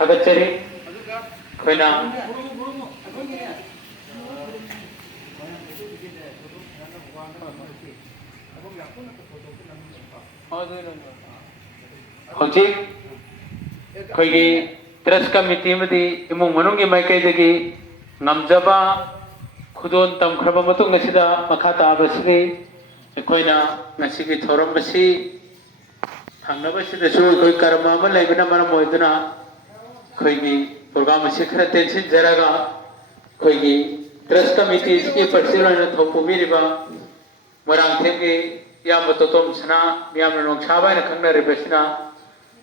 थागतचरी खोना हौजिक खोगी trust committee मदी इमुंग मनुंगी माइकैदगी ngamjaba khudon tamkhraba matung asida makha tabasigi akoina ngasigi thoram basi thangnaba sidasu koi karma ma laibana maram oiduna खोगी programme से खरा tension जरागा खोगी trust committee की personal थोपुमिरिबा मरांग थेगे याम तोतोम सना याम नोंग साबाय न खंगना रिबसिना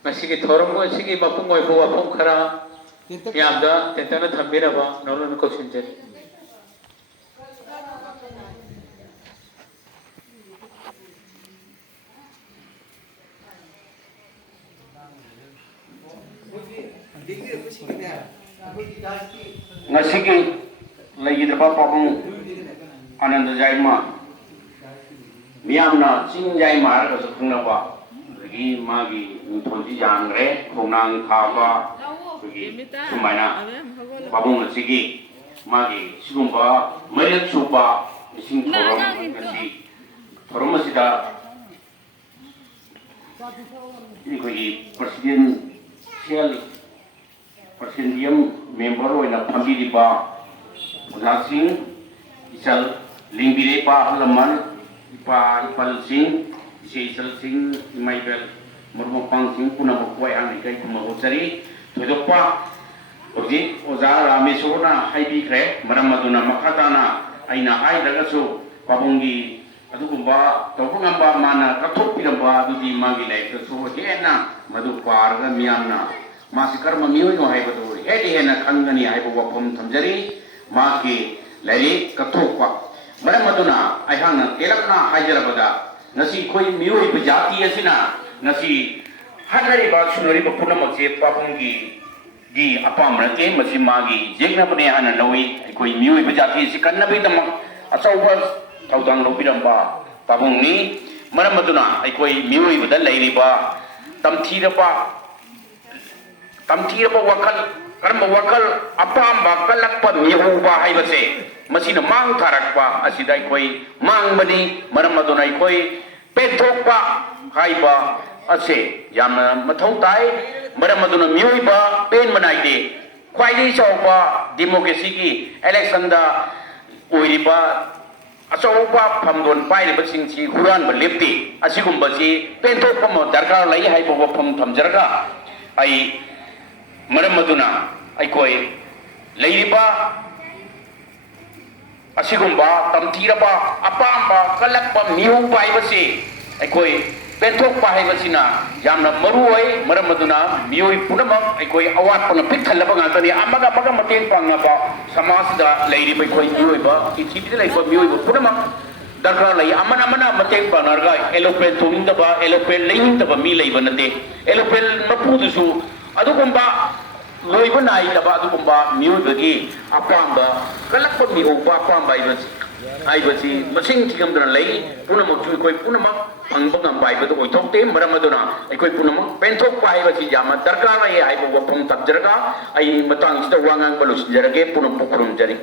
मसिगी थोरम को सिगी बापुंग ओइ बुवा फुंग खरा याम दा तेतना थंबिराबा नोलन को सिंजे ngasigi lagi dapat papung ananda jaima miamna sing jaima ada kesukung apa lagi magi thonji jangre khonang thaba lagi sumana papung ngasigi magi sumba melet suba sing thorom nasi thorom masida ini koi presiden sial Presidium member wena pambiri ba Ulasing isal lingbire pa halaman ipa ipal sing isal sing imaibel murmupang sing punamukwa ang ikay kumahusari tudokpa urgi oza ramesona haibi kre maramaduna makatana aina hai dagaso pabungi adugumba tawungamba mana katopiramba adudi magi lai so hena madu parga miyamna मासी कर्म मियो यो है बदो Heidi है ना खंगनी है बो वपम थमजरी मा की लरी कथोपा मरे मदुना आहान केलकना हाजर बदा नसी कोई मियो इ जाति असिना नसी हनरी बात सुनरी बपुना मचे पापंगी गी अपाम रते मसी मागी जेगना बने हान लवी कोई मियो इ जाति सि कन्नबी दम अचौबा थौदांग लोबिरंबा पाबुंगनी मरे मदुना कोई मियो इ बदा लैरिबा तमथीरबा तमथीरबा वखल कर्म वखल अपाम्बा कलक्पा मिहुबा हाइबसे मसीना मांग थारकपा असिदा कोई मांग बनी मरम मदुना कोई पेथोकपा हाइबा असे यामना मथौ ताई मरम मदुना मिहुबा पेन बनाइदे ख्वाइदि चौबा डेमोक्रेसी की इलेक्शन दा ओइरिबा अचौबा फमदोन पाइरिबा सिंची हुरानबा लेप्ती असिगुम्बसी पेथोकपा म दरकार लै हाइबा वफम थमजरगा आई मरम मदुना अखोई लेरिबा असिगुम्बा तमथीरबा अपाम्बा कलक्पा मिहु पाइबसे अखोई पेंथोकपा हाइबसिना यामना मरुओय मरम मदुना मियोय पुनमक अखोई अवाटपना पिथलबा गातनी अमगा मगा मतें पांगबा समाजदा लेरिबा अखोई मियोयबा पृथ्वीदा लेबा मियोयबा पुनमक दरकार लई अमन अमना मतें पानरगा एलोपेल थोनिंदबा एलोपेल लेहिंदबा मी लेबा नते एलोपेल मपुदुसु अदुगुम्बा लोइबा नाइदबा अदुगुम्बा मियोयबगी अपाम्बा कलक्पा मिहोबा अपाम्बा आइबसी मसिंग थिगमदना लई पुनमक जु कोई पुनमक फंगबा गंबाइबदो ओइथोकते मरम मदुना अखोई पुनमक पेंथोक पाइबसी जामा दरकार लई आइबो वफम तबजरगा आई मतंग सिदा वांगांग बलुस जरगे पुनम पुखरुम जरी